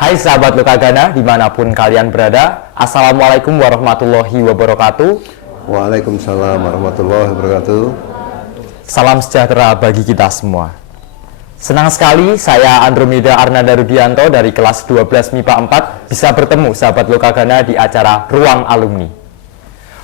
Hai sahabat Lokagana dimanapun kalian berada, Assalamualaikum warahmatullahi wabarakatuh. Waalaikumsalam warahmatullahi wabarakatuh. Salam sejahtera bagi kita semua. Senang sekali saya Andromeda Arnanda Rudianto dari kelas 12 MIPA 4 bisa bertemu sahabat Lokagana di acara Ruang Alumni.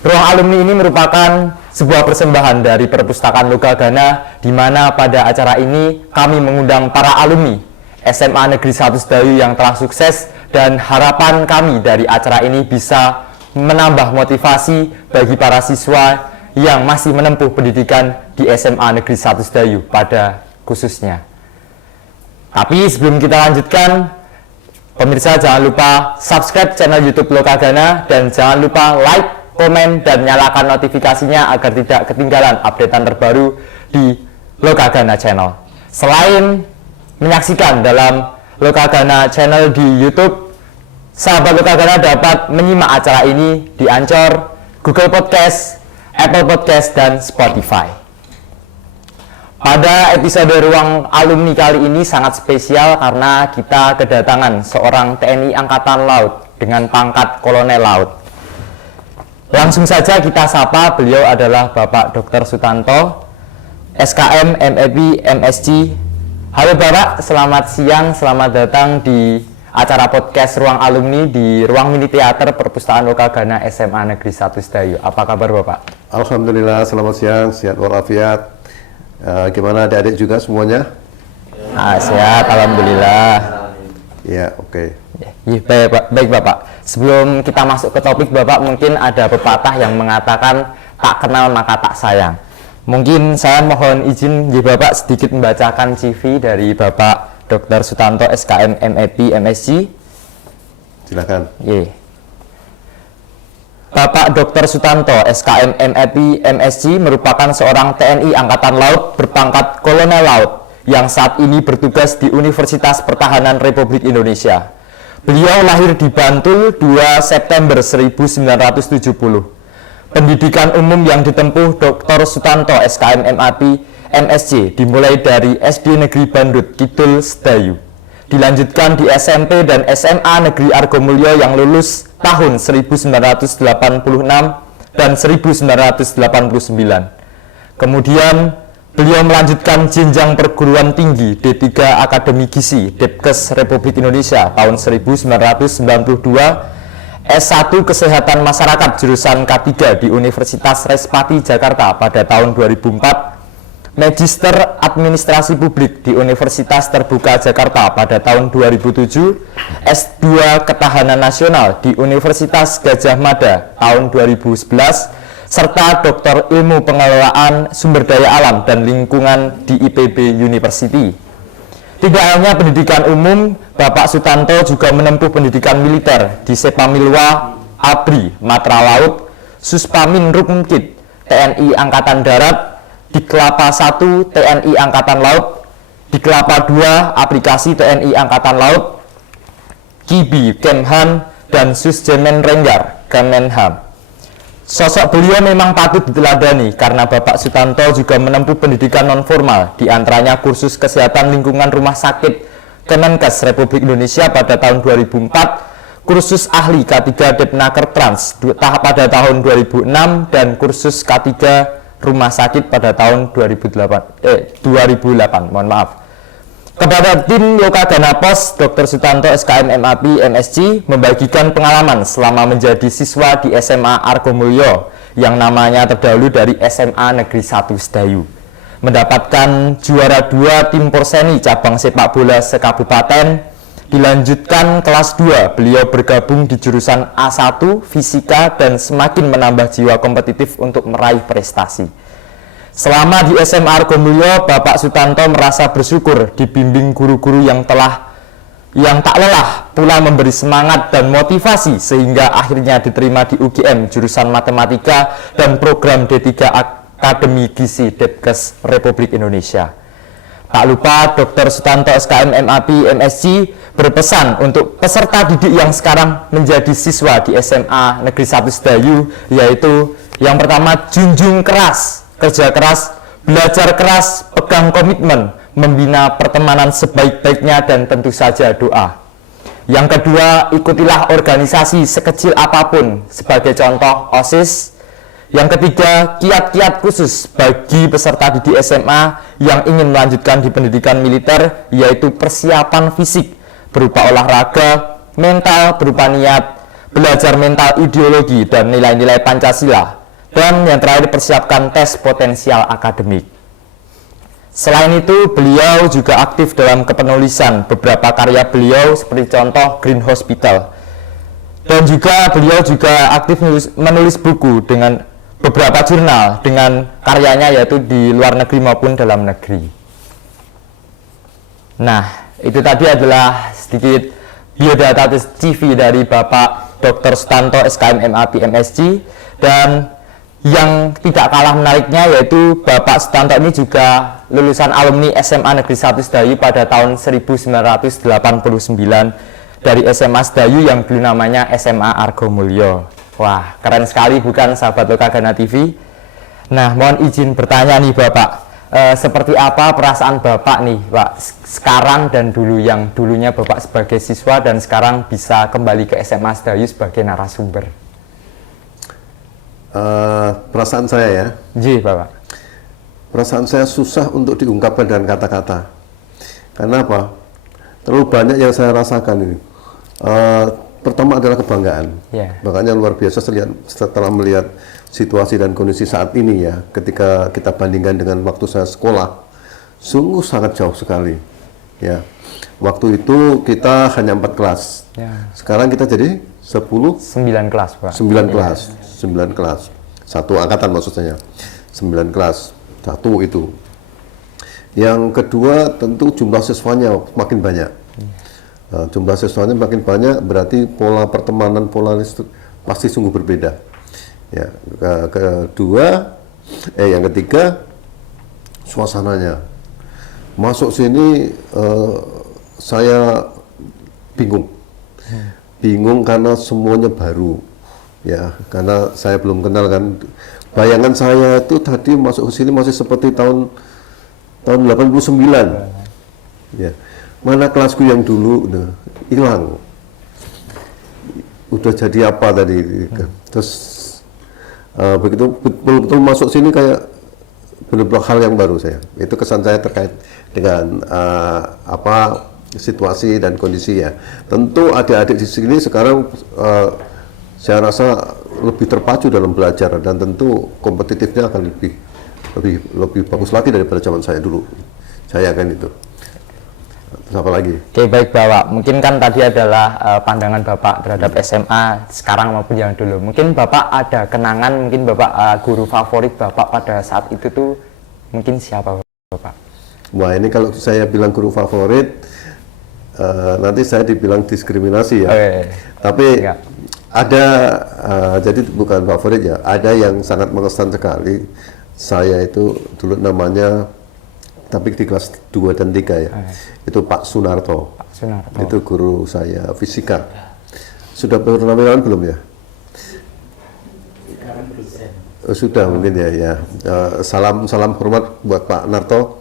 Ruang Alumni ini merupakan sebuah persembahan dari Perpustakaan Lokagana, di mana pada acara ini kami mengundang para alumni SMA Negeri 1 Sedayu yang telah sukses, dan harapan kami dari acara ini bisa menambah motivasi bagi para siswa yang masih menempuh pendidikan di SMA Negeri 1 Sedayu pada khususnya. Tapi sebelum kita lanjutkan, pemirsa jangan lupa subscribe channel YouTube Lokagana dan jangan lupa like, komen, dan nyalakan notifikasinya agar tidak ketinggalan updatean terbaru di Lokagana Channel. Selain menyaksikan dalam Lokagana Channel di YouTube, sahabat Lokagana dapat menyimak acara ini di Anchor, Google Podcast, Apple Podcast, dan Spotify. Pada episode Ruang Alumni kali ini sangat spesial karena kita kedatangan seorang TNI Angkatan Laut dengan pangkat Kolonel Laut. Langsung saja kita sapa, beliau adalah Bapak Dr. Sutanto, SKM, MEP, MSc. Halo Bapak, selamat siang, selamat datang di acara podcast Ruang Alumni di Ruang Mini Teater Perpustakaan Lokagana SMA Negeri 1 Sedayu. Apa kabar Bapak? Alhamdulillah, selamat siang, sehat walafiat. Gimana adik-adik juga semuanya? Sehat, Alhamdulillah. Ya, oke. Baik Bapak, sebelum kita masuk ke topik Bapak, mungkin ada pepatah yang mengatakan tak kenal maka tak sayang. Mungkin saya mohon izin Bapak sedikit membacakan CV dari Bapak Dr. Sutanto SKM MEP MSc. Silakan. Bapak Dr. Sutanto SKM MEP MSc merupakan seorang TNI Angkatan Laut berpangkat Kolonel Laut yang saat ini bertugas di Universitas Pertahanan Republik Indonesia. Beliau lahir di Bantul 2 September 1970. Pendidikan umum yang ditempuh Dr. Sutanto SKM MEP MSc dimulai dari SD Negeri Bandut Kidul Sedayu. Dilanjutkan di SMP dan SMA Negeri Argomulyo yang lulus tahun 1986 dan 1989. Kemudian beliau melanjutkan jenjang perguruan tinggi D3 Akademi Gizi Depkes Republik Indonesia tahun 1992, S1 Kesehatan Masyarakat jurusan K3 di Universitas Respati Jakarta pada tahun 2004, Magister Administrasi Publik di Universitas Terbuka Jakarta pada tahun 2007, S2 Ketahanan Nasional di Universitas Gadjah Mada tahun 2011, serta Doktor Ilmu Pengelolaan Sumber Daya Alam dan Lingkungan di IPB University. Tidak hanya pendidikan umum, Bapak Sutanto juga menempuh pendidikan militer di Sepamilwa, ABRI, Matra Laut, Suspamin Rumkit, TNI Angkatan Darat, di Kelapa 1 TNI Angkatan Laut, di Kelapa 2 Aplikasi TNI Angkatan Laut, Kibi Kemhan, dan Susjemen Renggar Kemenham. Sosok beliau memang patut diteladani karena Bapak Sutanto juga menempuh pendidikan nonformal, di antaranya kursus kesehatan lingkungan rumah sakit Kemenkes Republik Indonesia pada tahun 2004, kursus ahli K3 Depnaker Trans pada tahun 2006, dan kursus K3 rumah sakit pada tahun 2008. Mohon maaf. Kepada tim Lokagana Pos, Dr. Sutanto SKM MEP MSc membagikan pengalaman selama menjadi siswa di SMA Argomulyo yang namanya terdahulu dari SMA Negeri 1 Sedayu. Mendapatkan juara 2 tim Porseni cabang sepak bola sekabupaten. Dilanjutkan kelas 2, beliau bergabung di jurusan A1 Fisika dan semakin menambah jiwa kompetitif untuk meraih prestasi. Selama di SMA Argomulyo, Bapak Sutanto merasa bersyukur dibimbing guru-guru yang tak lelah pula memberi semangat dan motivasi sehingga akhirnya diterima di UGM jurusan Matematika dan program D3 Akademi Gizi Depkes Republik Indonesia. Tak lupa Dr. Sutanto SKM MEP MSc berpesan untuk peserta didik yang sekarang menjadi siswa di SMA Negeri 1 Sedayu, yaitu yang pertama, junjung keras, kerja keras, belajar keras, pegang komitmen, membina pertemanan sebaik-baiknya, dan tentu saja doa. Yang kedua, ikutilah organisasi sekecil apapun, sebagai contoh OSIS. Yang ketiga, kiat-kiat khusus bagi peserta didik SMA yang ingin melanjutkan di pendidikan militer, yaitu persiapan fisik berupa olahraga, mental berupa niat, belajar mental ideologi dan nilai-nilai Pancasila, dan yang terakhir persiapkan tes potensial akademik. Selain itu, beliau juga aktif dalam kepenulisan beberapa karya beliau seperti contoh Green Hospital. Dan juga beliau juga aktif menulis buku dengan beberapa jurnal dengan karyanya yaitu di luar negeri maupun dalam negeri. Nah, itu tadi adalah sedikit biodata CV dari Bapak Dr. Sutanto SKM MAP MSc, dan yang tidak kalah menariknya yaitu Bapak Sutanto ini juga lulusan alumni SMA Negeri 1 Sedayu pada tahun 1989 dari SMA Sedayu yang dulu namanya SMA Argomulyo. Wah, keren sekali bukan sahabat Lokagana TV? Nah, mohon izin bertanya nih Bapak, seperti apa perasaan Bapak nih Pak sekarang dan dulu, yang dulunya Bapak sebagai siswa dan sekarang bisa kembali ke SMA Sedayu sebagai narasumber? Perasaan saya ya, Ji, Bapak. perasaan saya susah untuk diungkapkan dengan kata-kata. Karena apa? Terlalu banyak yang saya rasakan ini. Pertama adalah kebanggaan. Yeah. Makanya luar biasa setelah melihat situasi dan kondisi saat ini ya, ketika kita bandingkan dengan waktu saya sekolah, sungguh sangat jauh sekali. Ya, waktu itu kita hanya 4 kelas. Yeah. Sekarang kita jadi 9 kelas, Pak. 9 kelas, 9 kelas. Satu angkatan maksud saya. 9 kelas. Satu itu. Yang kedua tentu jumlah siswanya makin banyak. Nah, jumlah siswanya makin banyak berarti pola pertemanan, pola listrik pasti sungguh berbeda. Ya, yang ketiga suasananya. Masuk sini saya bingung. Bingung karena semuanya baru. Ya, karena saya belum kenal kan. Bayangan saya itu tadi masuk ke sini masih seperti tahun 89. Ya. Mana kelasku yang dulu udah hilang. Udah jadi apa tadi? Terus begitu betul-betul masuk sini kayak benar-benar hal yang baru saya. Itu kesan saya terkait dengan situasi dan kondisi ya. Tentu adik-adik di sini sekarang saya rasa lebih terpacu dalam belajar dan tentu kompetitifnya akan lebih bagus lagi daripada zaman saya dulu. Saya akan itu. Terus apa lagi? Oke, baik Bapak. Mungkin kan tadi adalah pandangan Bapak terhadap SMA sekarang maupun yang dulu. Mungkin Bapak ada kenangan, mungkin Bapak guru favorit Bapak pada saat itu tuh mungkin siapa Bapak? Wah, ini kalau saya bilang guru favorit nanti saya dibilang diskriminasi ya. Okay. Tapi enggak. Ada jadi bukan favorit ya. Ada yang sangat mengesan sekali. Saya itu dulu namanya, tapi di kelas 2 dan 3 ya. Itu Pak Sunarto. Pak Sunarto. Itu guru saya fisika. Sudah pernah kenalan belum ya? Sudah mungkin ya. Salam hormat buat Pak Narto.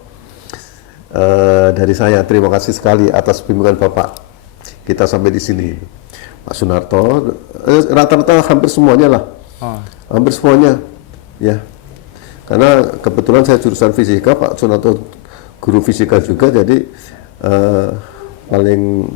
Dari saya terima kasih sekali atas bimbingan Bapak. Kita sampai di sini. Pak Sunarto, rata-rata hampir semuanya lah. Hampir semuanya. Ya. Karena kebetulan saya jurusan fisika, Pak Sunarto guru fisika juga, jadi paling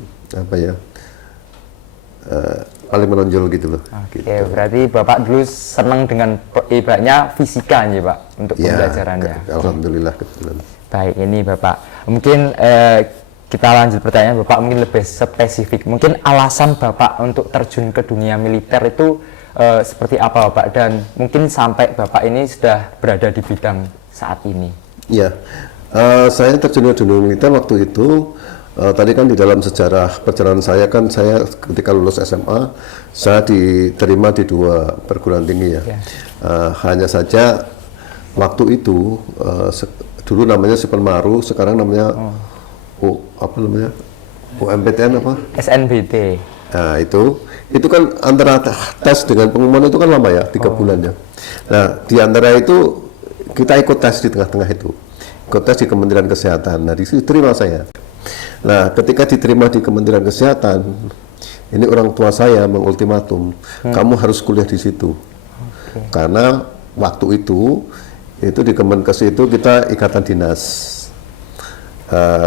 paling menonjol gitu loh. Oke, gitu. berarti Bapak dulu senang dengan ibaratnya fisika nih Pak untuk pembelajarannya. Alhamdulillah kebetulan. Baik, ini Bapak. Mungkin kita lanjut pertanyaan Bapak, mungkin lebih spesifik. Mungkin alasan Bapak untuk terjun ke dunia militer itu seperti apa Bapak, dan mungkin sampai Bapak ini sudah berada di bidang saat ini? Ya, saya terjun ke dunia militer waktu itu. Tadi kan di dalam sejarah perjalanan saya kan, saya ketika lulus SMA saya diterima di 2 perguruan tinggi ya. Hanya saja waktu itu dulu namanya Supermaru, sekarang namanya UMPTN apa? SNBT. Nah itu kan antara tes dengan pengumuman itu kan lama ya, 3 bulan ya. Nah di antara itu kita ikut tes di tengah-tengah itu, ikut tes di Kementerian Kesehatan. Nah di situ terima saya. Nah ketika diterima di Kementerian Kesehatan, Ini orang tua saya mengultimatum, kamu harus kuliah di situ. Karena waktu itu di Kemenkes itu kita ikatan dinas.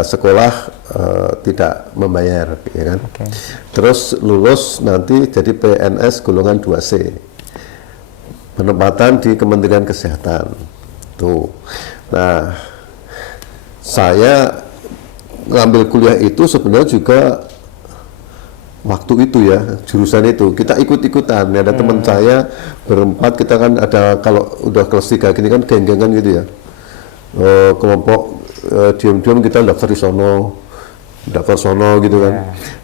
Sekolah tidak membayar, ya kan? Terus lulus nanti jadi PNS golongan 2C, penempatan di Kementerian Kesehatan. Tuh, nah saya ngambil kuliah itu sebenarnya juga waktu itu ya, jurusan itu kita ikut-ikutan. Ada teman saya berempat, kita kan ada kalau udah kelas 3 gini kan geng-gengan gitu ya, kelompok diam-diam kita daftar di sono gitu kan.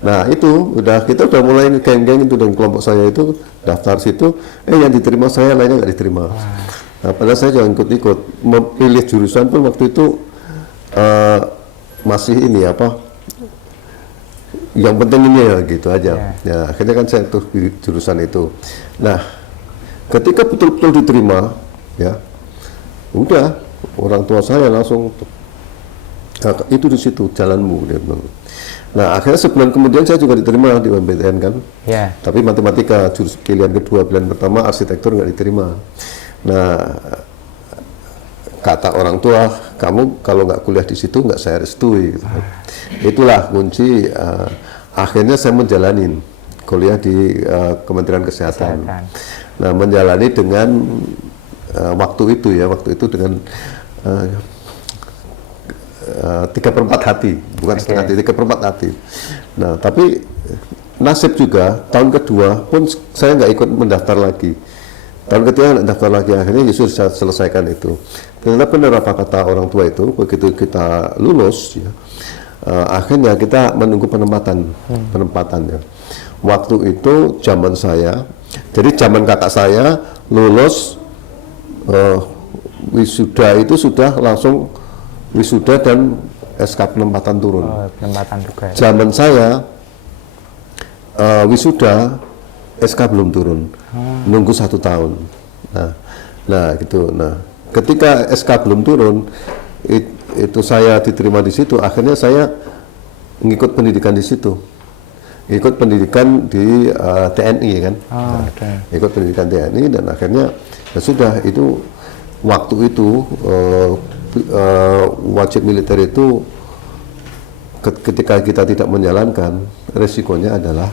Nah itu kita udah mulai geng-geng itu, dan kelompok saya itu daftar situ, yang diterima saya, lainnya nggak diterima. Nah, padahal saya jangan ikut-ikut memilih jurusan pun waktu itu masih ini apa, yang penting ini ya gitu aja. Ya akhirnya kan saya tuh di jurusan itu. Nah ketika betul-betul diterima, ya udah orang tua saya langsung, itu di situ jalanmu, dia bilang. Nah akhirnya sebulan kemudian saya juga diterima di UMPTN kan. Tapi matematika jurus pilihan kedua, pilihan pertama arsitektur nggak diterima. Nah kata orang tua, kamu kalau nggak kuliah di situ nggak saya restui gitu. Itulah kunci, akhirnya saya menjalani kuliah di Kementerian Kesehatan. Nah menjalani dengan waktu itu dengan 3/4 hati, bukan setengah hati, 3/4 hati. Nah tapi nasib juga tahun kedua pun saya nggak ikut mendaftar lagi. Tahun ketiga daftar lagi, akhirnya justru saya selesaikan itu. Ternyata benar apa kata orang tua itu, begitu kita lulus, ya, akhirnya kita menunggu penempatan ya. Waktu itu zaman saya, jadi zaman kakak saya lulus wisuda itu sudah langsung wisuda dan SK penempatan turun. Penempatan juga. Zaman saya wisuda SK belum turun, nunggu 1 tahun. Nah gitu. Nah ketika SK belum turun, itu saya diterima di situ. Akhirnya saya ngikut pendidikan di situ, ikut pendidikan di TNI kan. Ikut pendidikan TNI, dan akhirnya ya sudah, itu waktu itu wajib militer itu ketika kita tidak menjalankan, resikonya adalah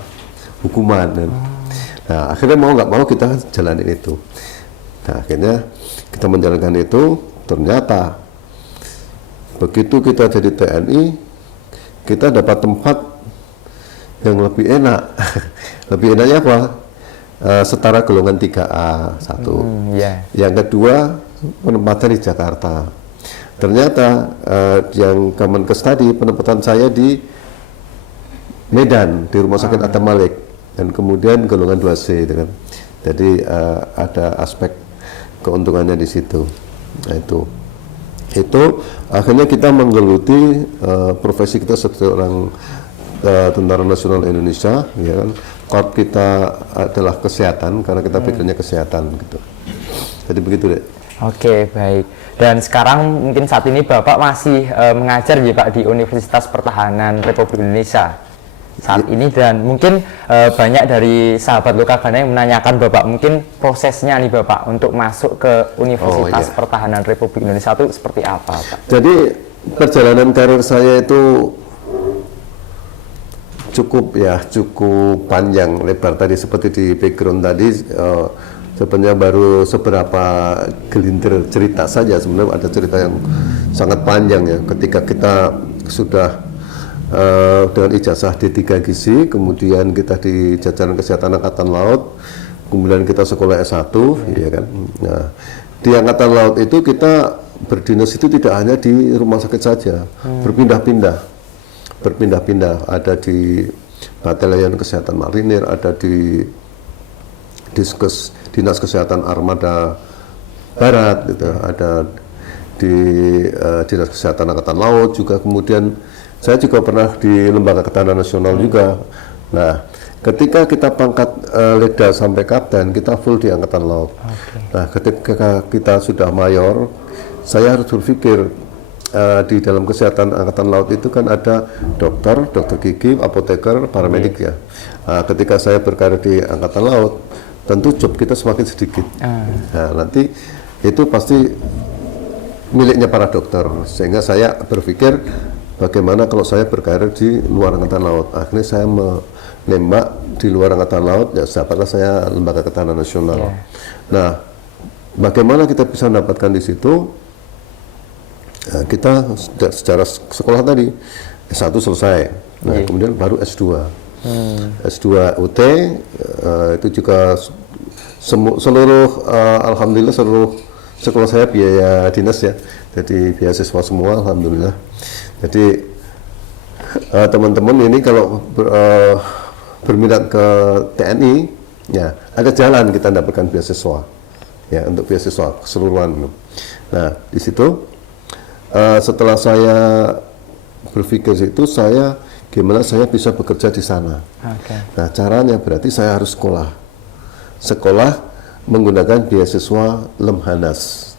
hukuman kan. Nah akhirnya mau nggak mau kita jalanin itu. Nah akhirnya kita menjalankan itu. Ternyata begitu kita jadi TNI, kita dapat tempat yang lebih enak. Lebih enaknya apa? Setara golongan 3A 1. Yang kedua, penempatan di Jakarta. Ternyata yang Kemenkes tadi, penempatan saya di Medan, di Rumah Sakit Atta Malik, dan kemudian golongan 2C gitu kan. Jadi ada aspek keuntungannya di situ. Nah, itu akhirnya kita menggeluti profesi kita sebagai orang Tentara Nasional Indonesia, ya kan. Korp kita adalah kesehatan, karena kita pikirnya kesehatan gitu. Jadi begitu deh. Oke, baik. Dan sekarang mungkin saat ini Bapak masih mengajar ya Pak di Universitas Pertahanan Republik Indonesia saat ini, dan mungkin banyak dari sahabat Lokagana yang menanyakan Bapak mungkin prosesnya nih Bapak untuk masuk ke Universitas Pertahanan Republik Indonesia itu seperti apa Pak? Jadi perjalanan karir saya itu cukup panjang lebar. Tadi seperti di background tadi, sebenarnya baru seberapa gelintir cerita saja. Sebenarnya ada cerita yang sangat panjang ya, ketika kita sudah dengan ijazah D3 Gizi, kemudian kita di jajaran kesehatan Angkatan Laut, kemudian kita sekolah S1, ya kan. Nah, di Angkatan Laut itu kita berdinas itu tidak hanya di rumah sakit saja, berpindah-pindah, ada di Batalion Kesehatan Marinir, ada di Dinas Kesehatan Armada Barat, gitu, ada di Dinas Kesehatan Angkatan Laut juga, kemudian saya juga pernah di Lembaga Ketahanan Nasional juga. Nah, ketika kita pangkat Leda sampai Kapten, kita full di Angkatan Laut. Nah, ketika kita sudah mayor, saya harus berpikir di dalam kesehatan angkatan laut itu kan ada dokter gigi, apoteker, paramedik ya. Ketika saya berkarir di angkatan laut, tentu job kita semakin sedikit. Nah, nanti itu pasti miliknya para dokter, sehingga saya berpikir bagaimana kalau saya berkarir di luar angkatan laut. Akhirnya saya menembak di luar angkatan laut, ya dapatlah saya Lembaga Ketahanan Nasional. Nah, bagaimana kita bisa mendapatkan di situ? Kita secara sekolah tadi S1 selesai, nah kemudian baru S2. S2 UT itu juga seluruh alhamdulillah seluruh sekolah saya biaya dinas ya, jadi beasiswa semua alhamdulillah. Jadi teman-teman ini kalau berminat ke TNI ya ada jalan kita dapatkan beasiswa ya, untuk beasiswa keseluruhan. Nah di situ setelah saya berpikir itu, gimana saya bisa bekerja di sana. Nah caranya berarti saya harus sekolah menggunakan beasiswa Lemhanas.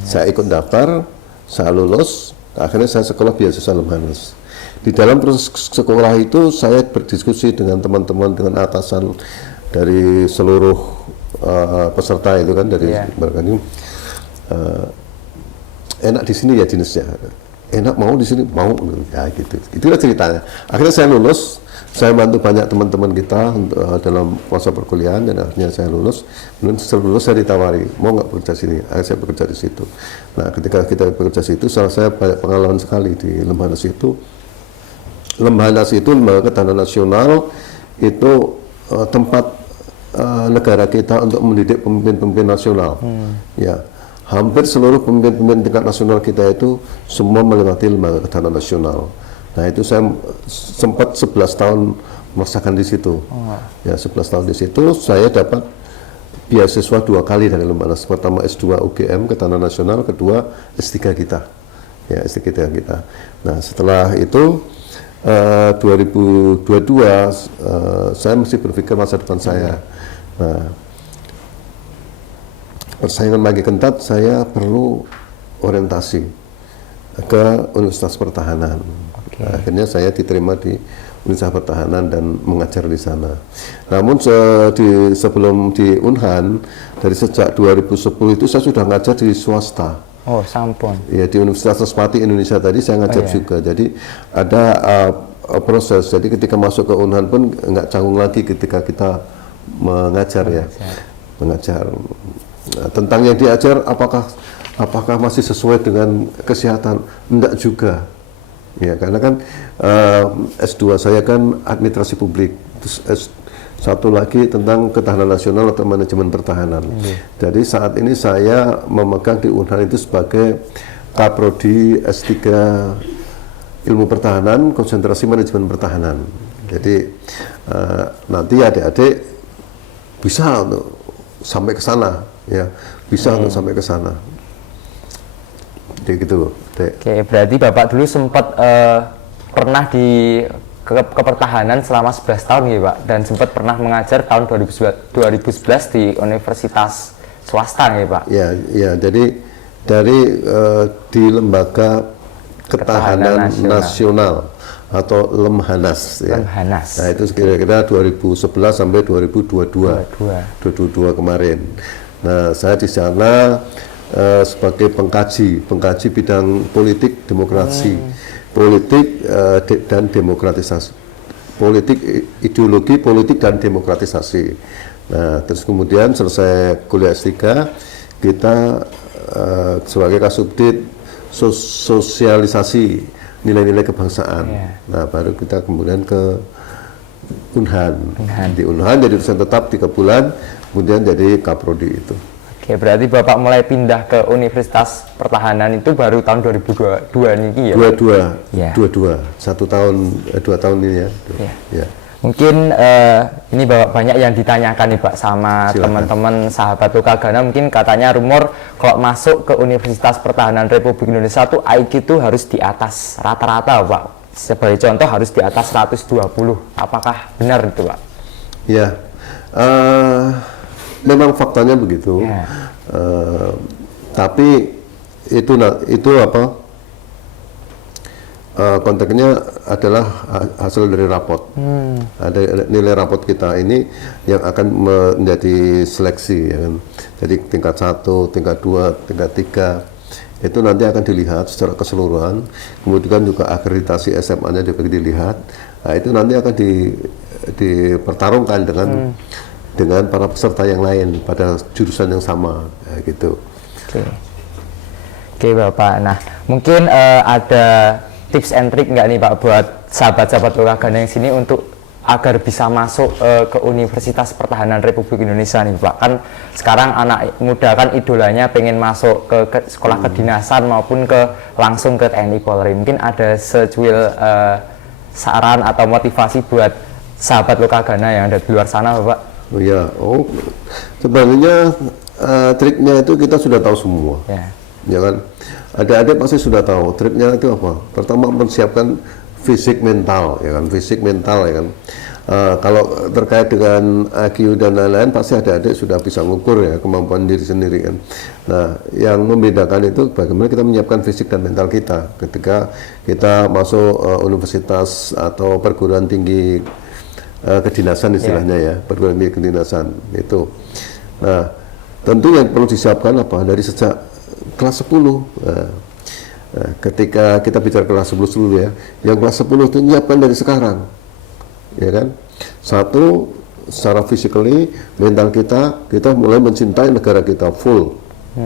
Saya ikut daftar, saya lulus, akhirnya saya sekolah beasiswa Lemhanas. Di dalam proses sekolah itu saya berdiskusi dengan teman-teman, dengan atasan dari seluruh peserta itu kan, dari mereka ini. Enak di sini ya dinasnya, enak mau di sini mau, ya gitu. Itulah ceritanya. Akhirnya saya lulus, saya bantu banyak teman-teman kita dalam masa perkuliahan, dan akhirnya saya lulus. Kemudian setelah lulus saya ditawari, mau nggak bekerja sini? Akhirnya saya bekerja di situ. Nah ketika kita bekerja di situ, saya banyak pengalaman sekali di Lemhanas itu. Lemhanas itu Lembaga Ketahanan Nasional, itu tempat negara kita untuk mendidik pemimpin-pemimpin nasional. Ya. Hampir seluruh pemimpin-pemimpin tingkat nasional kita itu semua melewati Lembaga Ketahanan Nasional. Nah itu saya sempat 11 tahun merasakan di situ. Ya 11 tahun di situ saya dapat beasiswa 2 kali dari Lemhanas. Pertama S2 UGM Ketahanan Nasional, kedua S3 kita. Ya S3 kita. Nah setelah itu 2022 saya mesti berpikir masa depan saya. Nah, persaingan lagi ketat, saya perlu orientasi ke Universitas Pertahanan. Akhirnya saya diterima di Universitas Pertahanan dan mengajar di sana. Namun sebelum di Unhan, dari sejak 2010 itu saya sudah ngajar di swasta. Oh, sampun. Ya, di Universitas Sespati Indonesia tadi saya ngajar juga. Jadi ada proses. Jadi ketika masuk ke Unhan pun nggak canggung lagi ketika kita mengajar ya. Mengajar. Nah, tentang yang diajar apakah masih sesuai dengan kesehatan? Enggak juga. Ya, karena kan S2 saya kan administrasi publik. Terus satu lagi tentang ketahanan nasional atau manajemen pertahanan. Jadi saat ini saya memegang di Unhan itu sebagai Kaprodi S3 Ilmu Pertahanan, konsentrasi manajemen pertahanan. Jadi nanti adik-adik bisa untuk sampai ke sana, ya bisa untuk sampai ke sana. Jadi gitu. Oke, berarti Bapak dulu sempat pernah di kepertahanan selama 11 tahun ya Pak, dan sempat pernah mengajar tahun 2011 di universitas swasta ya Pak. Ya, jadi dari di Lembaga Ketahanan Nasional atau Lemhanas ya. Lemhanas. Nah itu kira-kira 2011 sampai 2022 kemarin. Nah saya di sana sebagai pengkaji bidang politik demokrasi, politik dan demokratisasi, ideologi politik dan demokratisasi. Nah terus kemudian selesai kuliah S3 kita sebagai kasubdit sosialisasi nilai-nilai kebangsaan. Nah, baru kita kemudian ke Unhan. Di Unhan jadi dosen tetap 3 bulan, kemudian jadi Kaprodi itu. Oke, berarti Bapak mulai pindah ke Universitas Pertahanan itu baru tahun 2022 nih ya? 22. 1 tahun, 2 tahun ini ya. Ya. Mungkin ini Bapak banyak yang ditanyakan nih Pak sama teman-teman sahabat Lokagana. Mungkin katanya rumor kalau masuk ke Universitas Pertahanan Republik Indonesia tuh IQ itu harus di atas rata-rata Pak. Sebagai contoh harus di atas 120. Apakah benar itu Pak? Ya, memang faktanya begitu. Tapi itu apa? konteksnya adalah hasil dari rapot. Ada nilai rapot kita ini yang akan menjadi seleksi, ya kan. Jadi tingkat 1, tingkat 2, tingkat 3 itu nanti akan dilihat secara keseluruhan. Kemudian juga akreditasi SMA-nya juga dilihat. Nah, itu nanti akan dipertarungkan dengan para peserta yang lain pada jurusan yang sama, gitu. Oke Bapak. Nah, mungkin ada tips and trick nggak nih Pak buat sahabat-sahabat Lokagana yang sini untuk agar bisa masuk ke Universitas Pertahanan Republik Indonesia nih Pak? Kan sekarang anak muda kan idolanya pengen masuk ke sekolah kedinasan maupun langsung ke TNI Polri. Mungkin ada secuil saran atau motivasi buat sahabat Lokagana yang ada di luar sana Bapak? Oh ya, sebenarnya triknya itu kita sudah tahu semua, ya kan? Adik-adik pasti sudah tahu triknya itu apa. Pertama, mempersiapkan fisik mental, ya kan? Fisik mental, ya kan? Kalau terkait dengan IQ dan lain-lain, pasti adik-adik sudah bisa mengukur ya kemampuan diri sendiri kan. Nah, yang membedakan itu bagaimana kita menyiapkan fisik dan mental kita ketika kita masuk universitas atau perguruan tinggi kedinasan istilahnya ya, perguruan tinggi kedinasan itu. Nah, tentu yang perlu disiapkan apa dari sejak kelas 10. Ketika kita bicara kelas 10 dulu ya, yang kelas 10 itu nyiapkan dari sekarang, ya kan? Satu, secara physically, mental kita mulai mencintai negara kita full,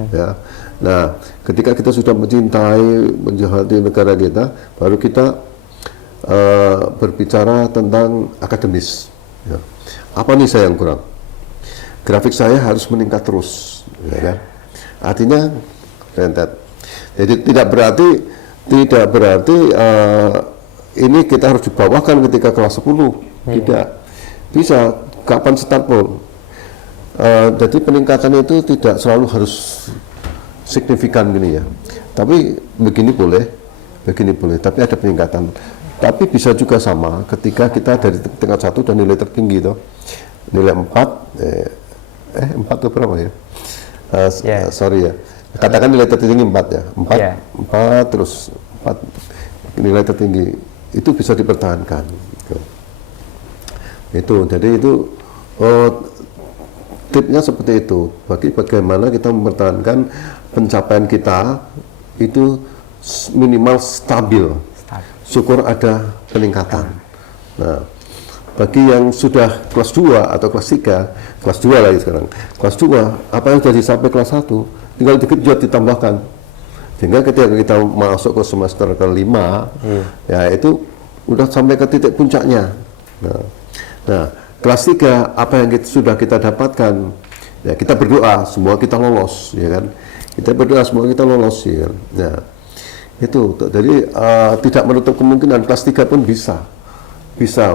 ya. Nah, ketika kita sudah mencintai negara kita, baru kita berbicara tentang akademis. Ya. Apa nih saya yang kurang? Grafik saya harus meningkat terus, ya kan? Artinya rentet. Jadi tidak berarti ini kita harus dibawahkan ketika kelas 10. Tidak. Bisa kapan start pun. Jadi peningkatan itu tidak selalu harus signifikan gini ya. Tapi begini boleh, tapi ada peningkatan. Tapi bisa juga sama ketika kita dari tingkat 1 dan nilai tertinggi itu. Nilai 4 atau berapa ya? Sorry ya. Katakan nilai tertinggi 4 ya. 4 terus 4 nilai tertinggi itu bisa dipertahankan. Itu jadi itu tipnya seperti itu. Bagaimana kita mempertahankan pencapaian kita itu minimal stabil. Syukur ada peningkatan. Nah, bagi yang sudah kelas 2 atau kelas 3, kelas 2 lagi sekarang. Kelas 2, apa yang sudah sampai kelas 1 tinggal dikit ditambahkan, sehingga ketika kita masuk ke semester ke-5 ya itu udah sampai ke titik puncaknya. Nah, kelas 3 apa yang sudah kita dapatkan ya, kita berdoa semua kita lolos, ya kan? Kita berdoa semua kita lolos, ya kan? Nah, itu jadi tidak menutup kemungkinan kelas 3 pun bisa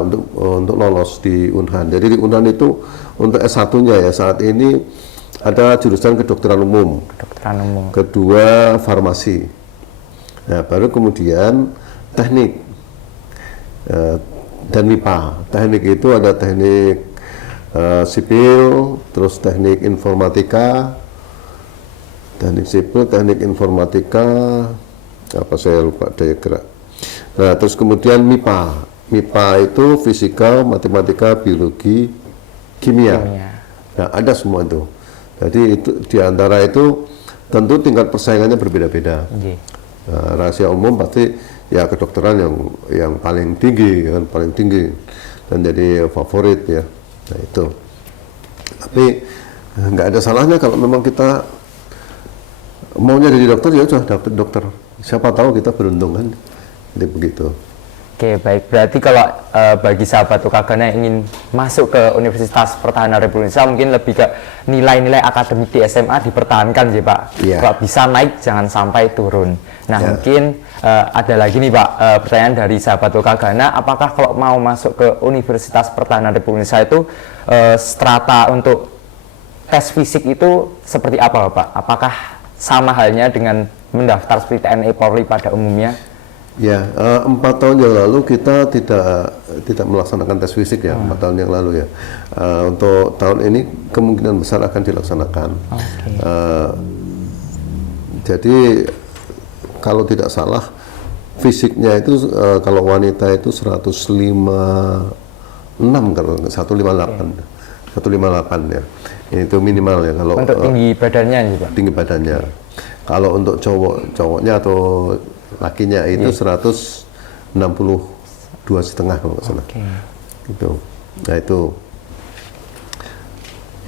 untuk lolos di Unhan. Jadi di Unhan itu untuk S1-nya ya saat ini ada jurusan kedokteran umum, kedua farmasi, nah baru kemudian teknik dan MIPA. Teknik itu ada teknik sipil, terus teknik informatika, teknik sipil, teknik informatika, apa saya lupa daya gerak. Nah terus kemudian MIPA itu fisika, matematika, biologi, kimia. Nah ada semua itu. Jadi itu diantara itu tentu tingkat persaingannya berbeda-beda. Nah, rahasia umum pasti ya kedokteran yang paling tinggi, kan paling tinggi dan jadi favorit ya. Nah itu. Tapi nggak ada salahnya kalau memang kita maunya jadi dokter ya sudah dapet dokter. Siapa tahu kita beruntung kan. Jadi begitu. Oke, baik. Berarti kalau bagi sahabat Lokagana yang ingin masuk ke Universitas Pertahanan Republik Indonesia mungkin lebih ke nilai-nilai akademik di SMA dipertahankan ya Pak. Kalau bisa naik jangan sampai turun. Nah mungkin ada lagi nih Pak pertanyaan dari sahabat Lokagana, apakah kalau mau masuk ke Universitas Pertahanan Republik Indonesia itu strata untuk tes fisik itu seperti apa Pak? Apakah sama halnya dengan mendaftar seperti TNI Polri pada umumnya? Ya, 4 tahun yang lalu kita tidak melaksanakan tes fisik ya, 4 tahun yang lalu ya. Untuk tahun ini kemungkinan besar akan dilaksanakan. Jadi kalau tidak salah fisiknya itu kalau wanita itu 156 kalau 158 ya. Itu minimal ya kalau untuk tinggi badannya nih Pak. tinggi badannya. Kalau untuk cowoknya atau lakinya itu 162,5 kalau nggak salah. Itu. Nah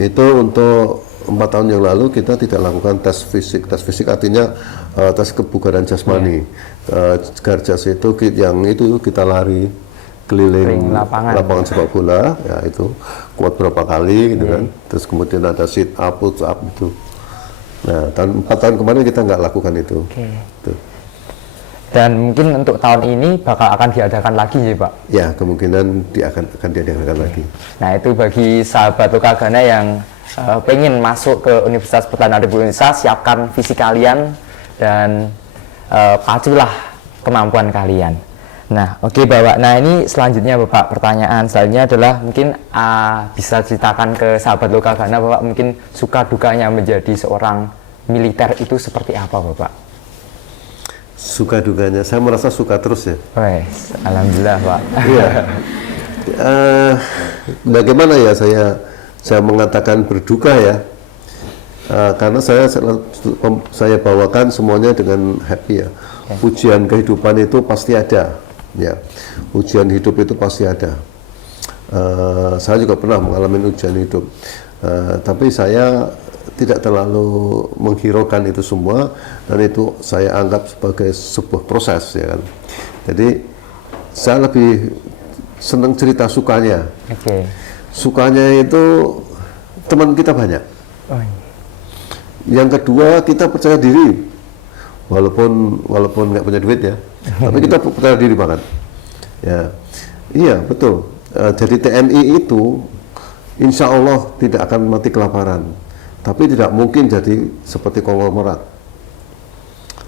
itu untuk 4 tahun yang lalu kita tidak lakukan tes fisik. Tes fisik artinya tes kebugaran jasmani. Garjas itu yang itu kita lari keliling lapangan sepak bola, ya itu kuat berapa kali gitu kan. Terus kemudian ada sit up, push up itu. Nah, 4 tahun kemarin kita nggak lakukan itu. Tuh. Dan mungkin untuk tahun ini bakal akan diadakan lagi ya Pak? Ya, kemungkinan akan diadakan lagi. Nah, itu bagi sahabat Lokagana yang pengen masuk ke Universitas Pertanian Republik Indonesia, siapkan visi kalian dan paculah kemampuan kalian. Nah, oke Bapak. Nah, ini selanjutnya Bapak, pertanyaan selanjutnya adalah mungkin bisa ceritakan ke sahabat Lokagana Bapak mungkin suka dukanya menjadi seorang militer itu seperti apa Bapak? Suka dukanya, saya merasa suka terus ya. Wes, alhamdulillah Pak. Iya. Bagaimana ya saya mengatakan berduka ya, karena saya bawakan semuanya dengan happy ya. Ujian kehidupan itu pasti ada, ya. Ujian hidup itu pasti ada. Saya juga pernah mengalami ujian hidup, tapi saya tidak terlalu menghiraukan itu semua, dan itu saya anggap sebagai sebuah proses ya kan. Jadi saya lebih senang cerita sukanya. Sukanya itu teman kita banyak. Yang kedua, kita percaya diri, walaupun nggak punya duit ya, tapi kita percaya diri banget. Ya, iya betul. Jadi TNI itu, insya Allah tidak akan mati kelaparan, tapi tidak mungkin jadi seperti konglomerat.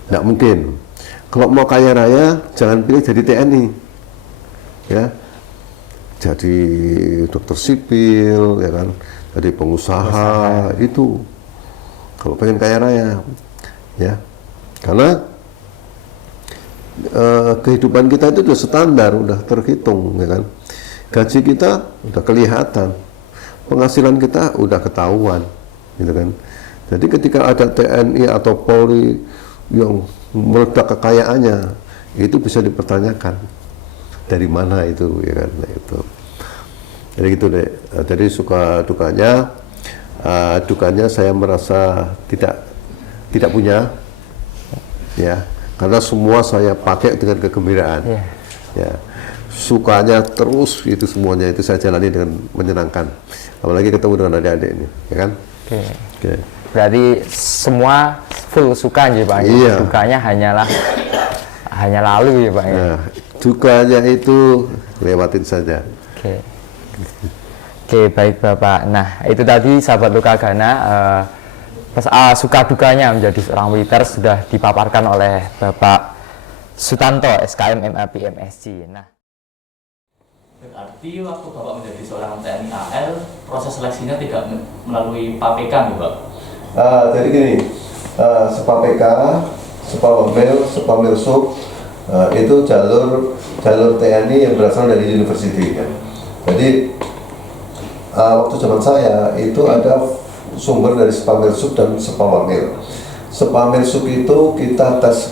Tidak mungkin. Kalau mau kaya raya, jangan pilih jadi TNI. Ya, jadi dokter sipil, ya kan, jadi pengusaha itu. Kalau pengen kaya raya, ya, karena kehidupan kita itu sudah standar, udah terhitung, ya kan. Gaji kita udah kelihatan, penghasilan kita udah ketahuan, gitu kan. Jadi ketika ada TNI atau Polri yang meledak kekayaannya, itu bisa dipertanyakan dari mana itu, ya kan. Nah, itu. Jadi gitu deh. Jadi suka dukanya saya merasa tidak punya, ya, karena semua saya pakai dengan kegembiraan. Ya, sukanya terus itu semuanya itu saya jalani dengan menyenangkan. Apalagi ketemu dengan adik-adik ini, ya kan? Oke. Berarti semua full suka aja Pak. Iya. Dukanya hanya lalu ya Pak. Nah, dukanya itu lewatin saja. Oke, baik Bapak. Nah, itu tadi sahabat Lokagana, suka dukanya menjadi seorang militer sudah dipaparkan oleh Bapak Sutanto, SKM MAP MSc. Nah, berarti waktu Bapak menjadi seorang TNI AL, proses seleksinya tidak melalui PAPK nih Pak? Jadi gini, SPAPK, SPAWAMIL, SPAMILSUB, itu jalur TNI yang berasal dari university kan. Jadi waktu zaman saya itu ada sumber dari SPAMILSUB dan SPAWAMIL. SPAMILSUB itu kita tes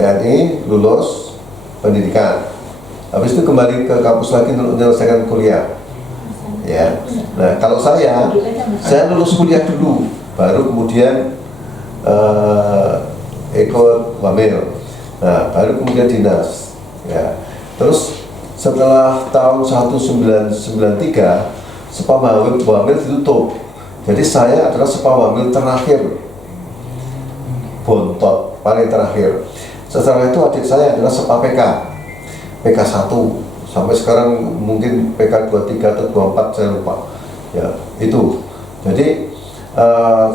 TNI, lulus pendidikan, habis itu kembali ke kampus lagi untuk menyelesaikan kuliah. Ya, nah kalau saya lulus kuliah dulu, baru kemudian ikut Wamil, nah baru kemudian dinas. Ya, terus setelah tahun 1993 Wamil ditutup, jadi saya adalah Wamil terakhir, bontot paling terakhir. Setelah itu adik saya adalah PK 1 sampai sekarang mungkin PK 23 atau 24 saya lupa. Ya, itu. Jadi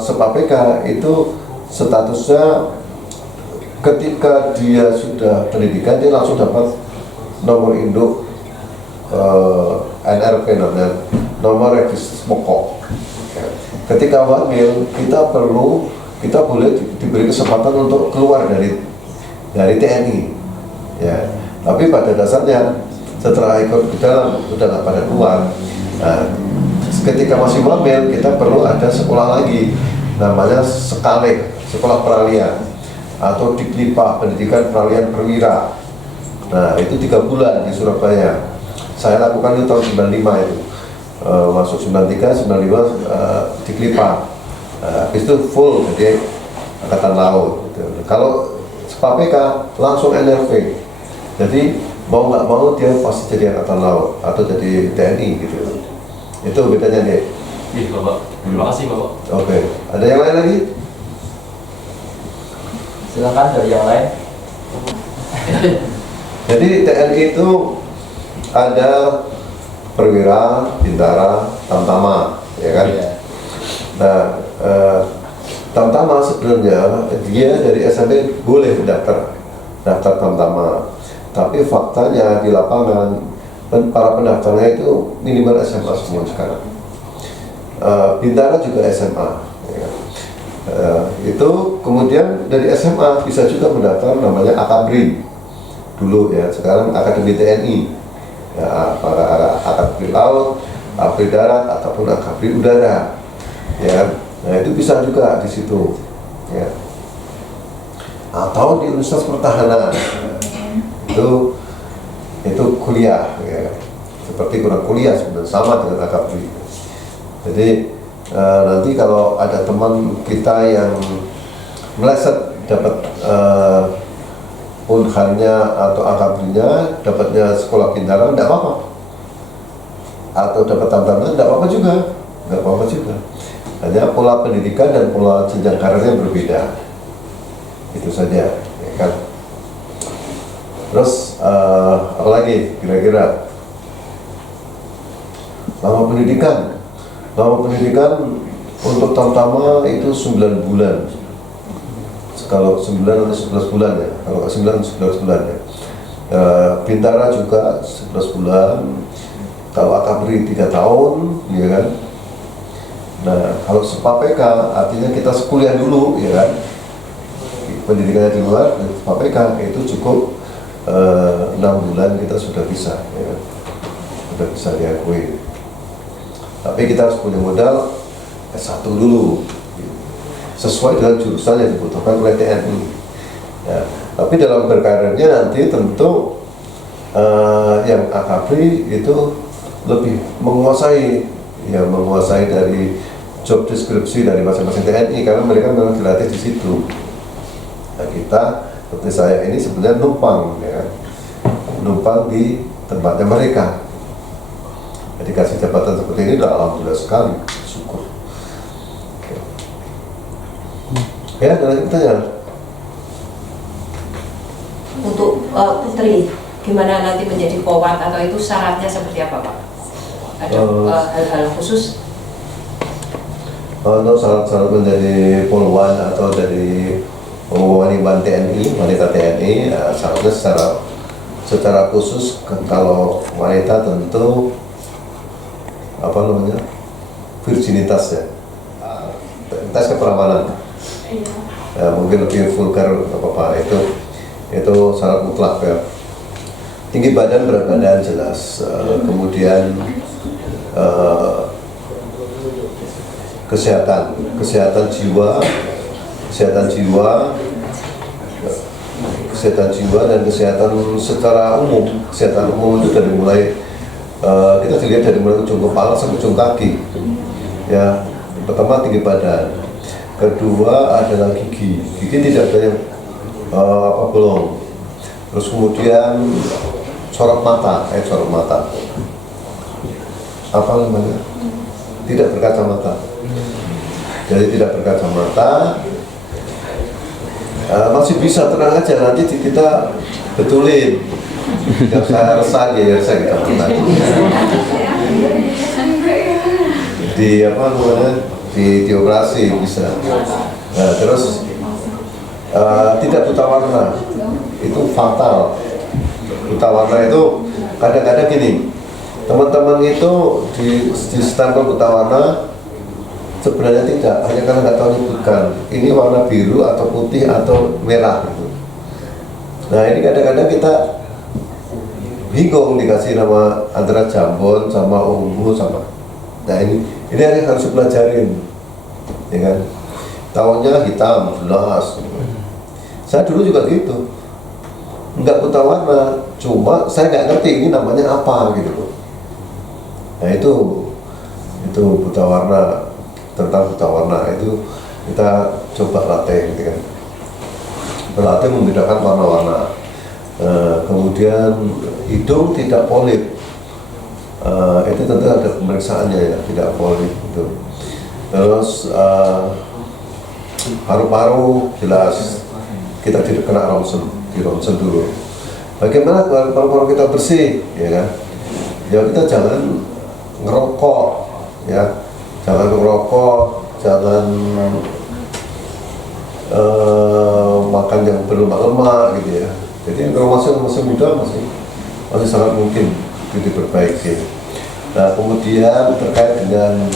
PK itu statusnya ketika dia sudah pendidikan dia langsung dapat nomor induk NRP namanya, nomor registris pokok. Ya. Ketika Wamil kita perlu kita boleh diberi kesempatan untuk keluar dari TNI, ya. Tapi pada dasarnya setelah ikut ke dalam udah nggak pada keluar. Nah, ketika masih wamil kita perlu ada sekolah lagi, namanya sekolah peralihan atau Diklipa, pendidikan peralihan perwira. Nah, itu 3 bulan di Surabaya. Saya lakukan itu tahun 95 itu. Masuk 93, 95 Diklipa. Habis itu full jadi Angkatan Laut gitu. Kalau PK langsung NRV, jadi mau nggak mau dia pasti jadi Angkatan Laut atau jadi TNI gitu. Itu bedanya deh. Iya Bapak, terima kasih Bapak. Oke, ada yang lain lagi? Silakan dari yang lain. Jadi TNI itu ada perwira, bintara, tamtama, ya kan? Iya. Nah, tamtama sebenarnya dia dari SMP boleh daftar tamtama, tapi faktanya di lapangan para pendaftarnya itu minimal SMA semua sekarang. Bintara juga SMA, ya kan? Itu kemudian dari SMA bisa juga mendaftar namanya Akabri dulu ya, sekarang Akademi TNI, ya, Akabri Laut, Akabri Darat ataupun Akabri Udara, ya. Nah itu bisa juga di situ, ya. Atau di Universitas Pertahanan itu kuliah, ya. Seperti kurang kuliah sebenarnya sama dengan Akabri. Jadi nanti kalau ada teman kita yang meleset dapat unhannya atau akabrinya, dapatnya sekolah bintara, tidak apa-apa, atau dapat tamtama, tidak apa-apa juga, hanya pola pendidikan dan pola jenjang karirnya berbeda, itu saja, ya kan. Terus apa lagi kira-kira? Lama pendidikan untuk tamtama itu 9 bulan. Kalau 9 atau 11 bulan ya, kalau 9 11 bulan ya. Bintara juga 11 bulan, kalau Akabri 3 tahun, ya kan. Nah, kalau SPAPK artinya kita sekuliah dulu, ya kan. Pendidikannya di luar, SPAPK itu cukup 6 bulan kita sudah bisa, ya kan. Sudah bisa diakui. Tapi kita harus punya modal S1 dulu, sesuai dengan jurusan yang dibutuhkan oleh TNI, ya. Tapi dalam berkarirnya nanti tentu yang Akabri itu lebih menguasai dari job deskripsi dari masing-masing TNI, karena mereka memang dilatih di situ. Nah, kita seperti saya ini sebenarnya numpang, ya, numpang di tempatnya mereka. Dikasih jabatan seperti ini udah alhamdulillah sekali, syukur. Ya, ada lagi pertanyaan? Untuk Putri, gimana nanti menjadi Kowat atau itu syaratnya seperti apa Pak? Ada hal-hal khusus? Untuk syarat-syarat menjadi polwan atau dari wanita TNI, ya, syaratnya secara khusus kalau wanita tentu virginitas ya, tes keperawanan. Ya, mungkin lebih vulgar apa itu syarat mutlak ya. Tinggi badan, berat badan jelas, kemudian kesehatan jiwa dan kesehatan secara umum. Kesehatan umum itu dari mulai kita dilihat dari mulai ujung kepala sampai ujung kaki, ya. Pertama tinggi badan, kedua adalah gigi tidak ada yang bolong, terus kemudian sorot mata, tidak berkacamata, jadi tidak berkacamata. Masih bisa, tenang aja, nanti kita betulin. Yang saya resah kita di operasi bisa. Nah, terus tidak buta warna, itu fatal. Buta warna itu kadang-kadang gini, teman-teman itu di stempel buta warna Sebenarnya tidak, hanya karena nggak tahu nyebutkan ini warna biru atau putih atau merah gitu. Nah ini kadang-kadang kita bingung dikasih nama antara jambon sama ungu sama. Nah ini yang harus dipelajarin, ya kan? Tahunnya hitam, jelas. Saya dulu juga gitu, nggak buta warna, cuma saya nggak ngerti ini namanya apa gitu loh. Nah itu buta warna. Tentang buta warna itu kita coba latih, gitu kan. Berlatih membedakan warna-warna. Kemudian hidung tidak polip, itu tentu ada pemeriksaannya ya, tidak polip itu. Terus paru-paru jelas kita tidak kena ronsen, di ronsen dulu. Bagaimana paru-paru kita bersih, ya kan? Ya kita jangan ngerokok, ya. Jangan merokok, jangan makan yang berlemak-lemak gitu ya. Jadi kalau masih muda masih sangat mungkin itu diperbaiki. Nah kemudian terkait dengan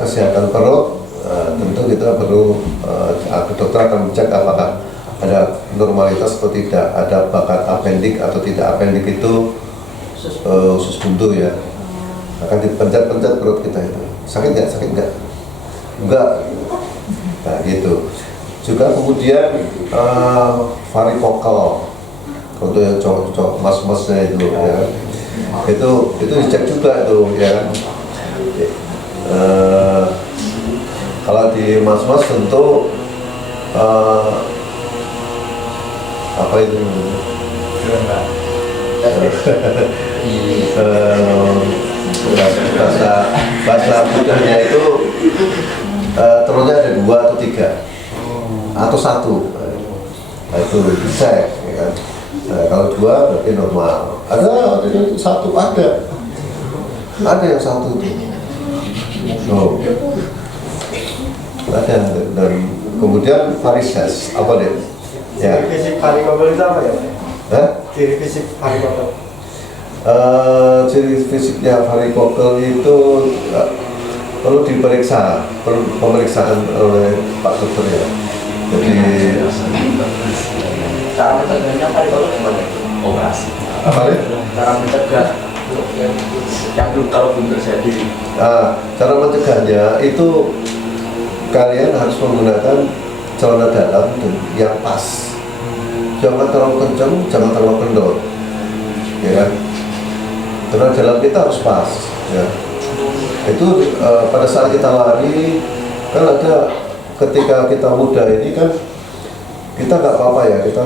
kesehatan perut, tentu kita perlu dokter akan mencek apakah ada normalitas atau tidak, ada bakat apendik atau tidak. Apendik itu usus buntu ya. Akan dipencet-pencet perut kita itu. Sakit nggak? Enggak. Nah gitu. Juga kemudian varikokal untuk yang cowok-cowok mas-masnya itu ya. Itu dicek juga itu ya. Kalau di mas-mas tentu apa itu? Bahasa mudahnya itu telurnya ada 2 atau 3 atau 1. Nah, itu dicek ya kan. Nah, kalau 2 berarti normal. Ada yang 1 ada yang 1 itu. Oh. Ada. Dan kemudian varises apa deh? Ya. Ciri fisik varikopel itu apa ya? Ciri fisik varikopel. Ciri fisiknya varikopel itu perlu diperiksa, perlu pemeriksaan oleh Pak Dokter ya. Jadi cara mencegahnya varikopel gimana? Operasi. apa nih? Cara mencegah yang belum terjadi. Cara mencegahnya itu kalian harus menggunakan celana dalam yang pas. Jangan terlalu kencang, jangan terlalu kendor, ya kan? Celana dalam kita harus pas, ya. Itu pada saat kita lari kan ada ketika kita muda ini kan kita nggak apa-apa ya kita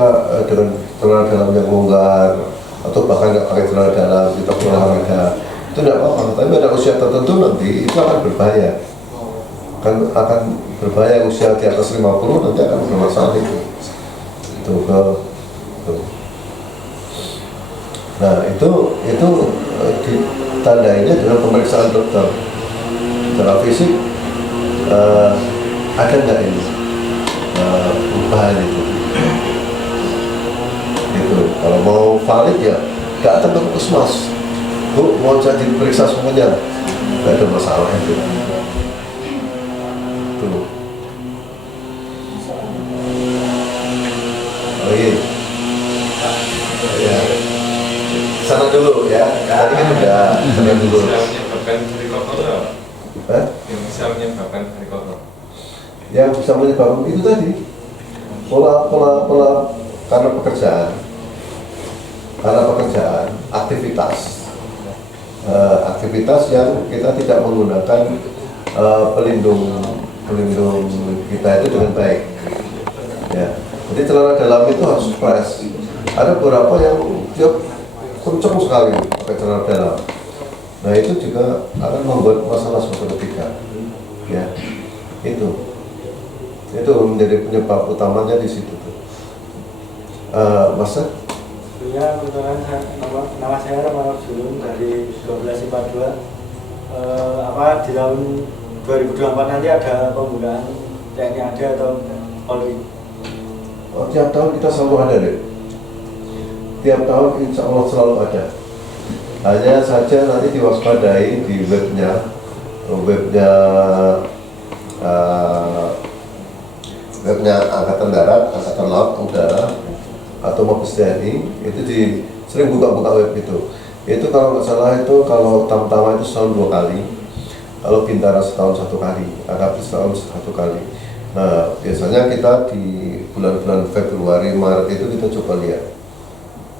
dengan celana dalam yang longgar atau bahkan nggak pakai celana dalam kita olahraga itu nggak apa-apa. Tapi pada usia tertentu nanti itu akan berbahaya. Akan berbahaya usia di atas 50 nanti akan bermasalah itu. Nah itu ditandainya dengan pemeriksaan dokter secara fisik ada nggak ini perubahan itu. Kalau mau valid ya datang ke puskesmas. Bu, mau jadi periksa semuanya, nggak ada masalah itu. Tuh. Oke. Ya. Sana dulu ya. Tadi kan udah sana dulu. Yang menyebabkan varikopel apa? Yang bisa menyebabkan varikopel. Yang bisa menyebabkan itu tadi pola karena pekerjaan, aktivitas yang kita tidak menggunakan pelindung kita itu dengan baik. Ya. Jadi celana dalam itu harus fresh. Ada beberapa yang dia kencang sekali pakai celana dalam. Nah itu juga akan membuat masalah suatu ketika. Ya, itu menjadi penyebab utamanya di situ. Masa? Ya, kebetulan nama saya Rahmat Julun dari 1242. Di tahun 2024 nanti ada pembukaan TNI AD atau Polri? Tiap tahun kita selalu ada deh. Tiap tahun insya Allah selalu ada. Hanya saja nanti diwaspadai di webnya webnya uh, webnya Angkatan Darat, Angkatan Laut, Udara, atau Mabes TNI, itu sering buka-buka web itu. Itu kalau nggak salah itu kalau Tamtama itu setahun 2 kali, kalau Bintara setahun 1 kali, AKP setahun 1 kali. Nah, biasanya kita di bulan-bulan Februari, Maret itu kita coba lihat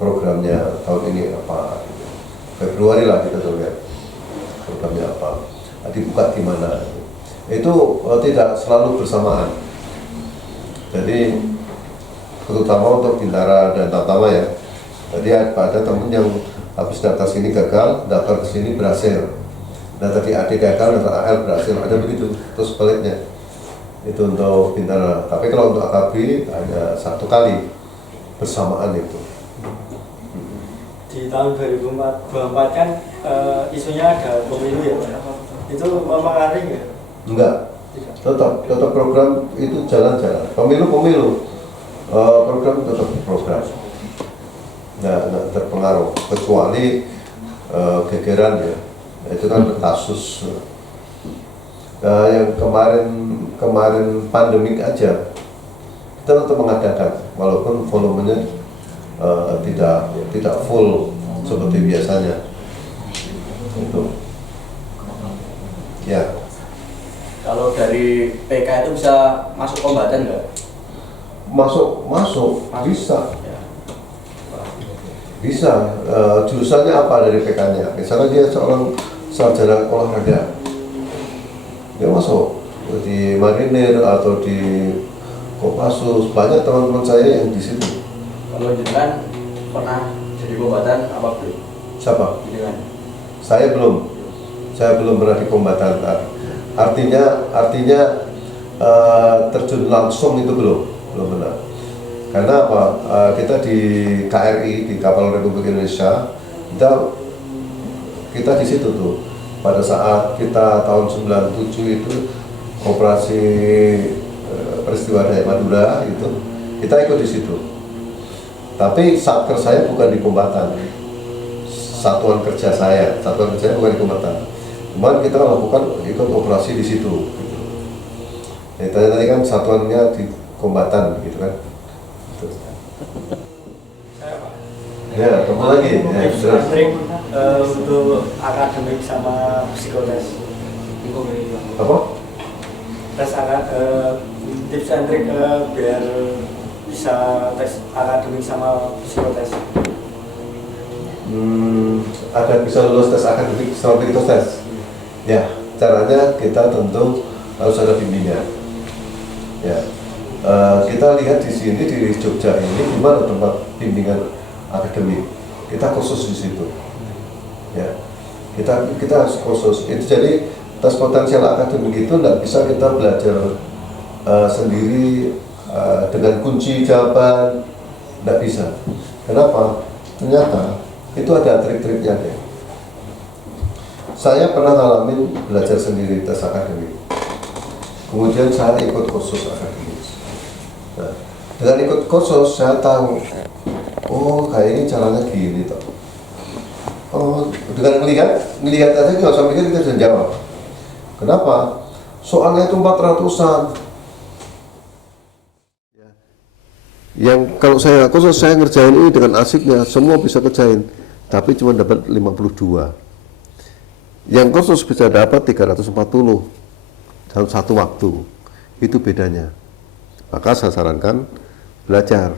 programnya tahun ini apa. Februari lah kita coba lihat programnya apa, dibuka di mana. Itu tidak selalu bersamaan. Jadi terutama untuk Bintara dan Tamtama ya. Jadi ada temen yang habis daftar sini gagal, daftar ke sini berhasil. Daftar di AD gagal, daftar AL berhasil. Ada begitu. Terus sebaliknya. Itu untuk Bintara. Tapi kalau untuk AKB hanya 1 kali bersamaan itu. Di tahun 2024 kan isunya ada pemilu ya, itu mempengaruhi nggak? Enggak. Tetap program itu jalan-jalan. Pemilu program tetap program. Nggak terpengaruh kecuali gegeran ya. Itu kan kasus yang kemarin pandemik aja kita tetap mengadakan walaupun volumenya tidak full seperti biasanya itu ya. Kalau dari PK itu bisa masuk kombatan nggak? Masuk bisa. Jurusannya apa dari PK-nya? Misalnya dia seorang sarjana olahraga, dia masuk di Marinir atau di Kopassus. Banyak teman-teman saya yang di situ. Kalau jenengan pernah jadi kombatan apa belum? Siapa? Jenengan? Saya belum pernah di kombatan. Artinya terjun langsung itu belum pernah. Karena apa? Kita di KRI, di Kapal Republik Indonesia, kita di situ tuh. Pada saat kita tahun 97 itu operasi peristiwa Dayak Madura itu, kita ikut di situ. Tapi satker saya bukan di kombatan. Satuan kerja saya bukan di kombatan. Cuman kita lakukan ikut operasi di situ. Gitu. Tadi kan satuannya di kombatan, gitu kan? Ya, teman lagi. Ya, Untuk akademik sama psikotes. apa? Tes tips and trick biar bisa tes akademik sama psikotes. Agar bisa lulus tes akademik sama psikotes. Ya, caranya kita tentu harus ada bimbingan. Ya, kita lihat di sini di Jogja ini gimana tempat bimbingan akademik. Kita khusus di situ. Ya, kita harus khusus. Itu jadi tes potensial akademik itu tidak bisa kita belajar sendiri dengan kunci jawaban, tidak bisa. Kenapa? Ternyata itu ada trik-triknya deh. Saya pernah ngalamin belajar sendiri tes akademik. Kemudian saya ikut kursus akademik. Nah, dengan ikut kursus saya tahu, oh kayak ini caranya gini toh. Oh, dengan melihat aja nggak usah mikir, kita bisa jawab. Kenapa? Soalnya itu 400-an. Yang kalau saya kursus saya ngerjain ini dengan asiknya, semua bisa kerjain, tapi cuma dapat 52. Yang kursus bisa dapat 340 dalam satu waktu. Itu bedanya. Maka saya sarankan belajar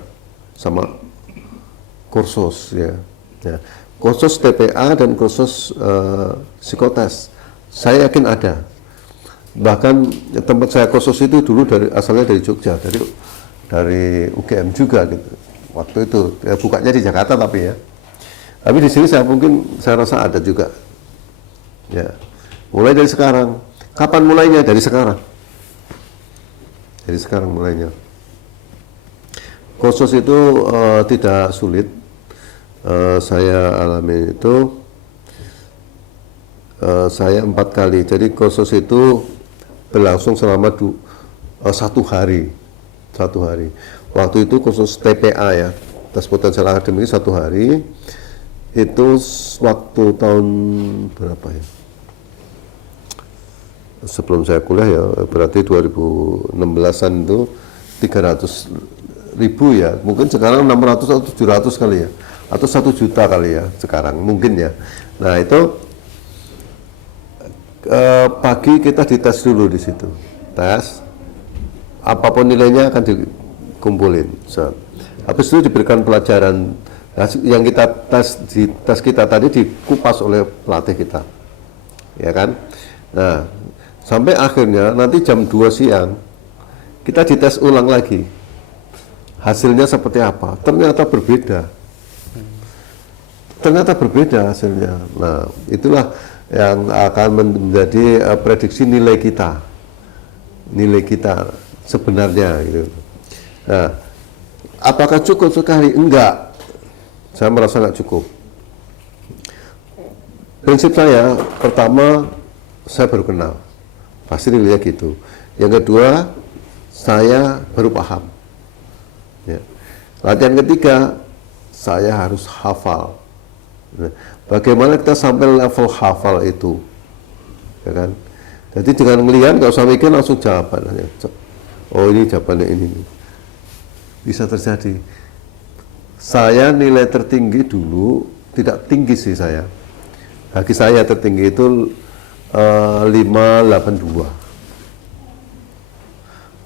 sama kursus ya. Kursus TPA dan kursus psikotes saya yakin ada. Bahkan tempat saya kursus itu dulu asalnya dari Jogja, dari UGM juga gitu. Waktu itu ya, bukanya di Jakarta tapi ya. Tapi di sini saya rasa ada juga. Ya. Mulai dari sekarang. Kapan mulainya? Dari sekarang. Dari sekarang mulainya. Kursus itu tidak sulit. Saya alami itu saya 4 kali. Jadi kursus itu berlangsung selama 1 hari. 1 hari. Waktu itu kursus TPA ya, tes potensial akademik 1 hari. Itu waktu tahun berapa ya? sebelum saya kuliah ya, berarti 2016an itu 300.000 ya, mungkin sekarang 600 atau 700 kali ya, atau 1 juta kali ya sekarang mungkin ya. Nah itu pagi kita dites dulu di situ, tes, apapun nilainya akan dikumpulin. Habis itu diberikan pelajaran yang kita tes di tes kita tadi dikupas oleh pelatih kita, ya kan. Nah sampai akhirnya nanti jam 2 siang kita dites ulang lagi, hasilnya seperti apa. Ternyata berbeda hasilnya. Nah itulah yang akan menjadi prediksi nilai kita sebenarnya gitu. Nah, apakah cukup sekali? Enggak, saya merasa nggak cukup. Prinsip saya pertama, saya baru kenal, pasti nilainya gitu. Yang kedua, saya baru paham ya. Latihan ketiga, saya harus hafal. Nah, bagaimana kita sampai level hafal itu, ya kan? Jadi dengan melihat nggak usah mikir, langsung jawabannya. Oh ini jawabannya ini. Bisa terjadi. Saya nilai tertinggi dulu tidak tinggi sih saya. Bagi saya tertinggi itu 582.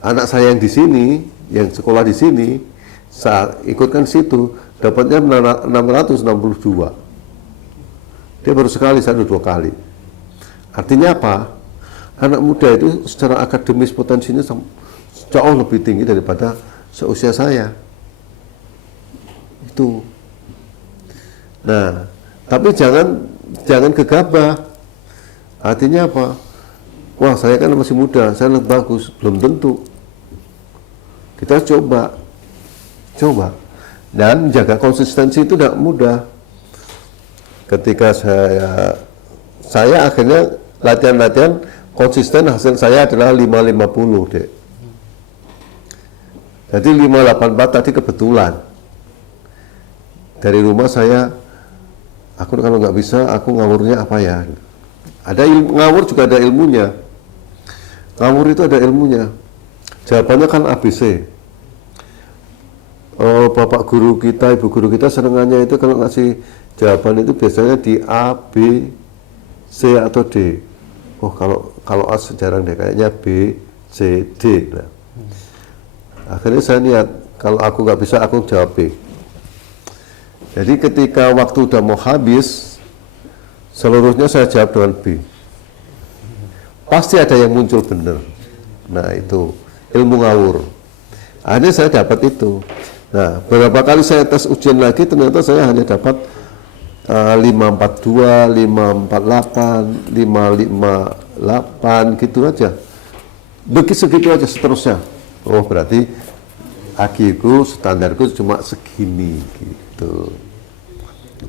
Anak saya yang di sini, yang sekolah di sini, saat ikutkan situ dapatnya 662. Dia baru sekali, saya 2 kali. Artinya apa? Anak muda itu secara akademis potensinya jauh lebih tinggi daripada seusia saya. Itu. Nah, tapi jangan gegabah. Artinya apa? Wah, saya kan masih muda, saya lebih bagus. Belum tentu. Kita coba. Dan jaga konsistensi itu tidak mudah. Ketika saya akhirnya latihan konsisten, hasil saya adalah 550 dek. Jadi 584 tadi kebetulan. Dari rumah aku kalau nggak bisa, aku ngawurnya apa ya? Ngawur juga ada ilmunya. Ngawur itu ada ilmunya. Jawabannya kan ABC. Bapak guru kita, ibu guru kita senengannya itu kalau ngasih jawaban itu biasanya di A, B, C atau D. Oh kalau A jarang deh, kayaknya B, C, D. Nah, akhirnya saya niat kalau aku nggak bisa aku jawab B. Jadi ketika waktu udah mau habis, seluruhnya saya jawab dengan B. Pasti ada yang muncul benar. Nah itu ilmu ngawur. Akhirnya saya dapat itu. Nah beberapa kali saya tes ujian lagi, ternyata saya hanya dapat 542, 548, 558 gitu aja. Segitu aja seterusnya. Oh berarti AGI-ku, standarku cuma segini gitu.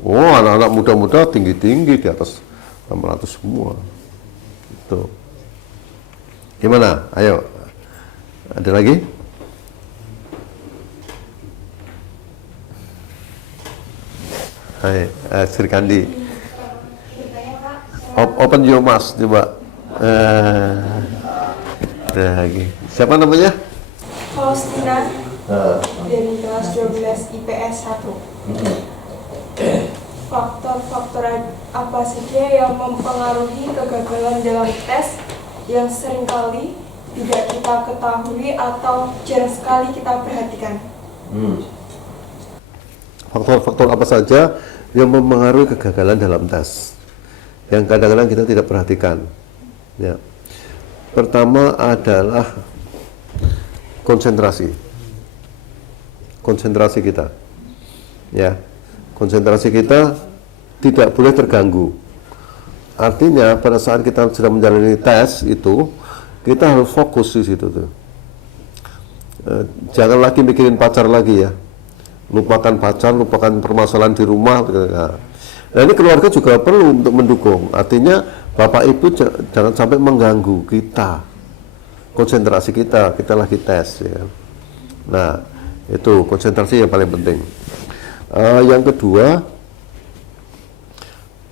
Oh anak-anak muda-muda tinggi-tinggi di atas 600 semua. Gitu. Gimana? Ayo. Ada lagi? Hai, Sri Kandi. Open your mouth coba. Lagi. Siapa namanya? Faustina dari kelas 12 IPS 1. Faktor-faktor apa saja yang mempengaruhi kegagalan dalam tes yang seringkali tidak kita ketahui atau jarang sekali kita perhatikan? Faktor-faktor apa saja yang mempengaruhi kegagalan dalam tes yang kadang-kadang kita tidak perhatikan ya. Pertama adalah konsentrasi kita ya. Konsentrasi kita tidak boleh terganggu. Artinya pada saat kita sedang menjalani tes itu kita harus fokus di situ tuh. Jangan lagi mikirin pacar lagi ya. Lupakan pacar, lupakan permasalahan di rumah. Nah ini keluarga juga perlu untuk mendukung. Artinya bapak ibu jangan sampai mengganggu kita, konsentrasi kita lagi tes ya. Nah itu konsentrasi yang paling penting. Yang kedua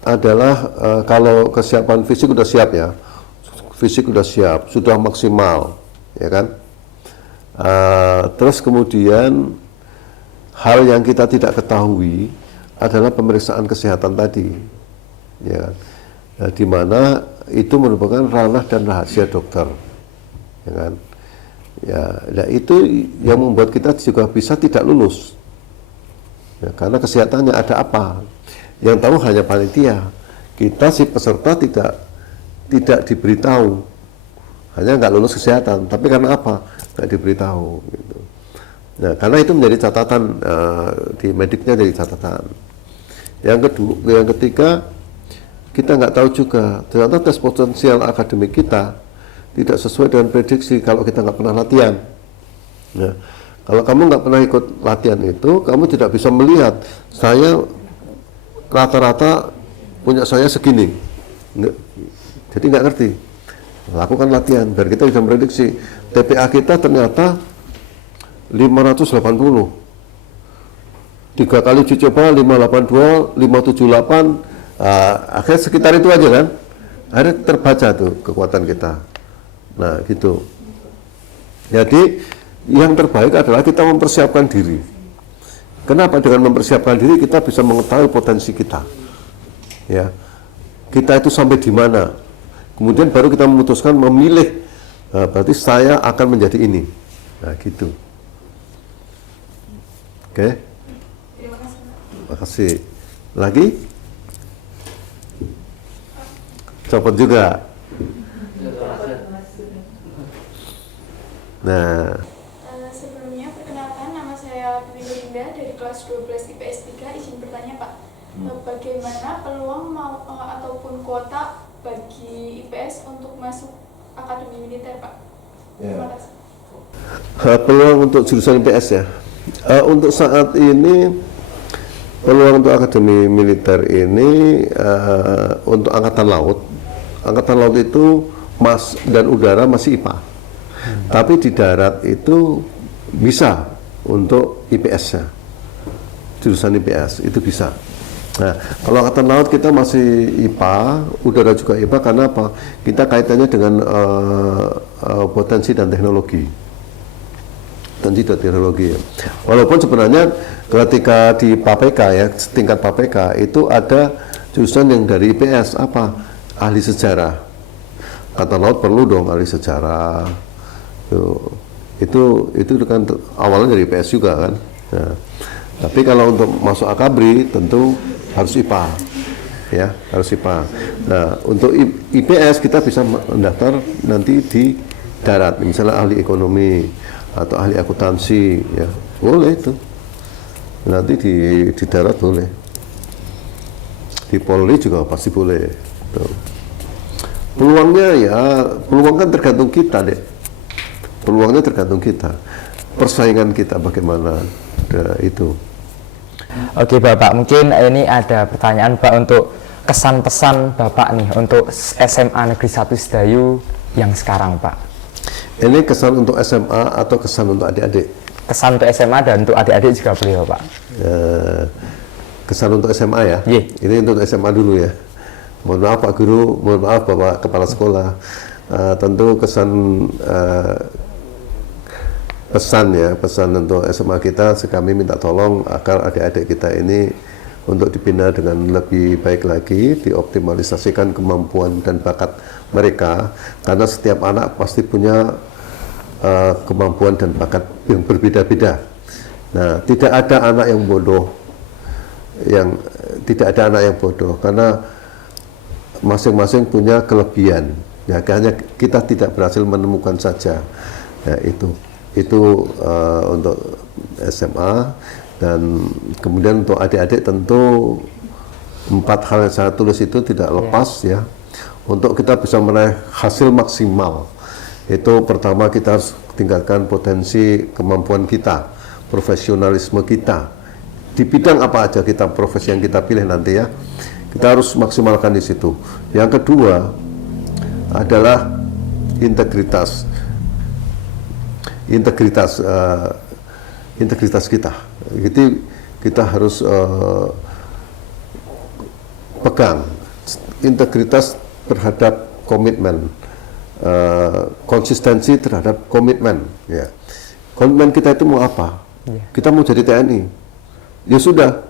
adalah kalau kesiapan fisik udah siap ya, fisik sudah siap, sudah maksimal, ya kan? Terus kemudian hal yang kita tidak ketahui adalah pemeriksaan kesehatan tadi, ya kan? Di mana itu merupakan ranah dan rahasia dokter, ya kan? Ya, nah itu yang membuat kita juga bisa tidak lulus, ya, karena kesehatannya ada apa? Yang tahu hanya panitia. Kita si peserta tidak diberitahu, hanya nggak lulus kesehatan. Tapi karena apa? Nggak diberitahu. Gitu. Nah, karena itu menjadi catatan di mediknya, jadi catatan. Yang ketiga, kita nggak tahu juga ternyata tes potensial akademik kita tidak sesuai dengan prediksi kalau kita nggak pernah latihan. Nah, kalau kamu nggak pernah ikut latihan itu, kamu tidak bisa melihat saya rata-rata punya saya segini. Jadi nggak ngerti. Lakukan latihan biar kita bisa memprediksi. TPA kita ternyata 580. 3 kali uji coba 582, 578. Akhirnya sekitar itu aja kan. Akhirnya terbaca tuh kekuatan kita. Nah gitu. Jadi yang terbaik adalah kita mempersiapkan diri. Kenapa? Dengan mempersiapkan diri kita bisa mengetahui potensi kita. Ya, kita itu sampai di mana. Kemudian baru kita memutuskan memilih. Berarti saya akan menjadi ini. Nah gitu. Oke. Terima kasih. Lagi? Copot juga. Nah. Sebelumnya, perkenalkan, nama saya Winda dari kelas 12 IPS 3. Izin bertanya, Pak, bagaimana peluang ataupun kuota bagi IPS untuk masuk akademi militer, Pak? Terima kasih. Peluang untuk jurusan IPS ya. Untuk saat ini peluang untuk akademi militer ini untuk angkatan laut. Angkatan laut itu dan udara masih IPA. Tapi di darat itu bisa untuk IPS-nya, jurusan IPS itu bisa. Nah, kalau angkatan laut kita masih IPA, udara juga IPA karena apa? Kita kaitannya dengan potensi dan teknologi. Potensi dan teknologi. Ya. Walaupun sebenarnya ketika di PAPK ya, tingkat PAPK itu ada jurusan yang dari IPS apa? Ahli sejarah. Angkatan laut perlu dong ahli sejarah. Itu kan awalnya dari IPS juga kan. Nah, tapi kalau untuk masuk akabri tentu harus IPA, ya harus IPA. Nah untuk IPS kita bisa mendaftar nanti di darat, misalnya ahli ekonomi atau ahli akuntansi, ya boleh itu. Nanti di darat boleh. Di Polri juga pasti boleh. Tuh. Peluang kan tergantung kita deh. Peluangnya tergantung kita, persaingan kita bagaimana itu. Oke Bapak, mungkin ini ada pertanyaan Pak untuk kesan pesan Bapak nih untuk SMA Negeri 1 Sedayu yang sekarang Pak. Ini kesan untuk SMA atau kesan untuk adik-adik? Kesan untuk SMA dan untuk adik-adik juga boleh Bapak. Kesan untuk SMA ya? Yeah. Ini untuk SMA dulu ya. Mohon maaf Pak Guru, mohon maaf Bapak Kepala Sekolah. Tentu pesan untuk SMA kita, kami minta tolong agar adik-adik kita ini untuk dibina dengan lebih baik lagi, dioptimalisasikan kemampuan dan bakat mereka, karena setiap anak pasti punya kemampuan dan bakat yang berbeda-beda. Nah, tidak ada anak yang bodoh, karena masing-masing punya kelebihan. Ya, hanya kita tidak berhasil menemukan saja. Ya, itu untuk SMA. Dan kemudian untuk adik-adik tentu 4 hal yang saya tulis itu tidak lepas ya. Untuk kita bisa meraih hasil maksimal, itu pertama kita harus tingkatkan potensi kemampuan kita, profesionalisme kita di bidang apa aja kita profesi yang kita pilih nanti ya. Kita harus maksimalkan di situ. Yang kedua adalah integritas kita. Jadi kita harus pegang integritas terhadap komitmen konsistensi terhadap komitmen. Ya. Komitmen kita itu mau apa? Kita mau jadi TNI. Ya sudah,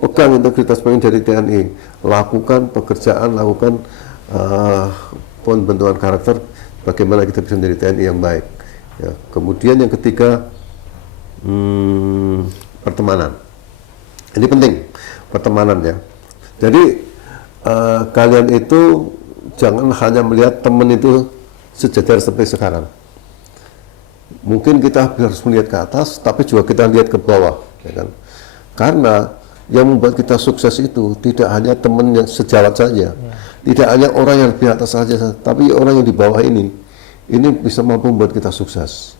pegang integritas pengen jadi TNI, lakukan pekerjaan, lakukan pembentukan karakter, bagaimana kita bisa menjadi TNI yang baik. Ya. Kemudian yang ketiga, pertemanan. Ini penting, pertemanan ya. Jadi kalian itu jangan hanya melihat teman itu sejajar seperti sekarang. Mungkin kita harus melihat ke atas, tapi juga kita lihat ke bawah, ya kan? Karena yang membuat kita sukses itu tidak hanya teman yang sejawat saja, tidak hanya orang yang di atas saja, tapi orang yang di bawah ini bisa mampu membuat kita sukses.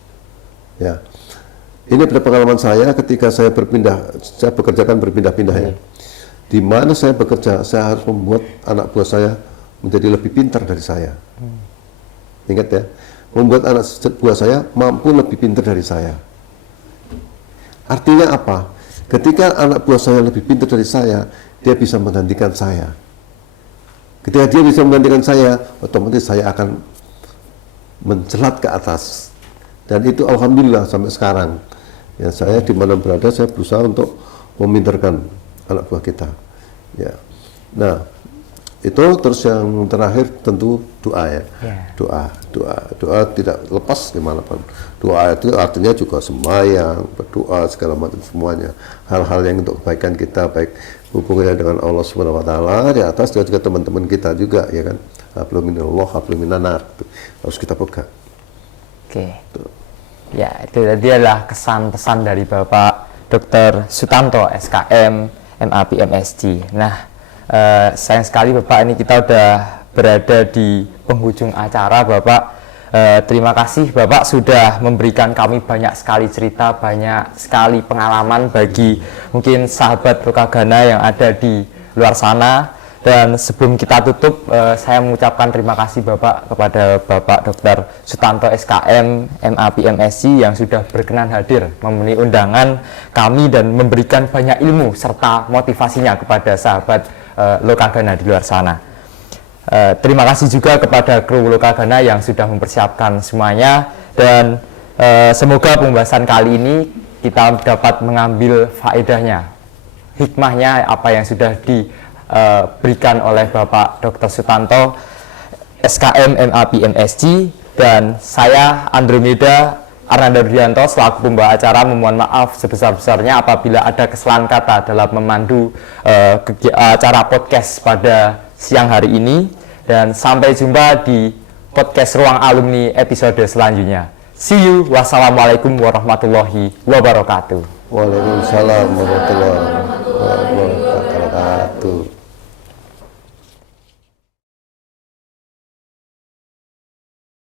Ya, ini pada pengalaman saya ketika saya bekerjakan berpindah-pindah ya. Di mana saya bekerja, saya harus membuat anak buah saya menjadi lebih pintar dari saya. Ingat ya, membuat anak buah saya mampu lebih pintar dari saya. Artinya apa? Ketika anak buah saya lebih pintar dari saya, dia bisa menggantikan saya. Ketika dia bisa menggantikan saya, otomatis saya akan mencelat ke atas. Dan itu alhamdulillah sampai sekarang. Ya, saya di mana berada, saya berusaha untuk memintarkan anak buah kita. Ya. Nah, itu terus yang terakhir tentu doa ya. Doa tidak lepas dimanapun. Doa itu artinya juga sembahyang, berdoa segala macam semuanya. Hal-hal yang untuk kebaikan kita, baik hubungannya dengan Allah Subhanahu Wa Taala di atas, juga teman-teman kita juga, ya kan. Hablum minallah, hablum minanar, harus kita pegang. Oke. Ya, itu tadi adalah kesan-pesan dari Bapak Dr. Sutanto, SKM, MAP, MSc. Nah, sayang sekali Bapak, ini kita udah berada di penghujung acara Bapak. Terima kasih Bapak sudah memberikan kami banyak sekali cerita, banyak sekali pengalaman bagi mungkin sahabat Lokagana yang ada di luar sana. Dan sebelum kita tutup, saya mengucapkan terima kasih Bapak kepada Bapak Dr. Sutanto, SKM, MAP, MSc yang sudah berkenan hadir memenuhi undangan kami dan memberikan banyak ilmu serta motivasinya kepada sahabat Lokagana di luar sana. Terima kasih juga kepada kru Lokagana yang sudah mempersiapkan semuanya, dan semoga pembahasan kali ini kita dapat mengambil faedahnya, hikmahnya apa yang sudah diberikan oleh Bapak Dr. Sutanto, SKM, MAP, MSc, dan saya Andromeda Arnanda Dudianto selaku pembawa acara memohon maaf sebesar-besarnya apabila ada kesalahan kata dalam memandu acara podcast pada siang hari ini, dan sampai jumpa di podcast Ruang Alumni episode selanjutnya. See you. Wassalamualaikum warahmatullahi wabarakatuh. Waalaikumsalam warahmatullahi wabarakatuh.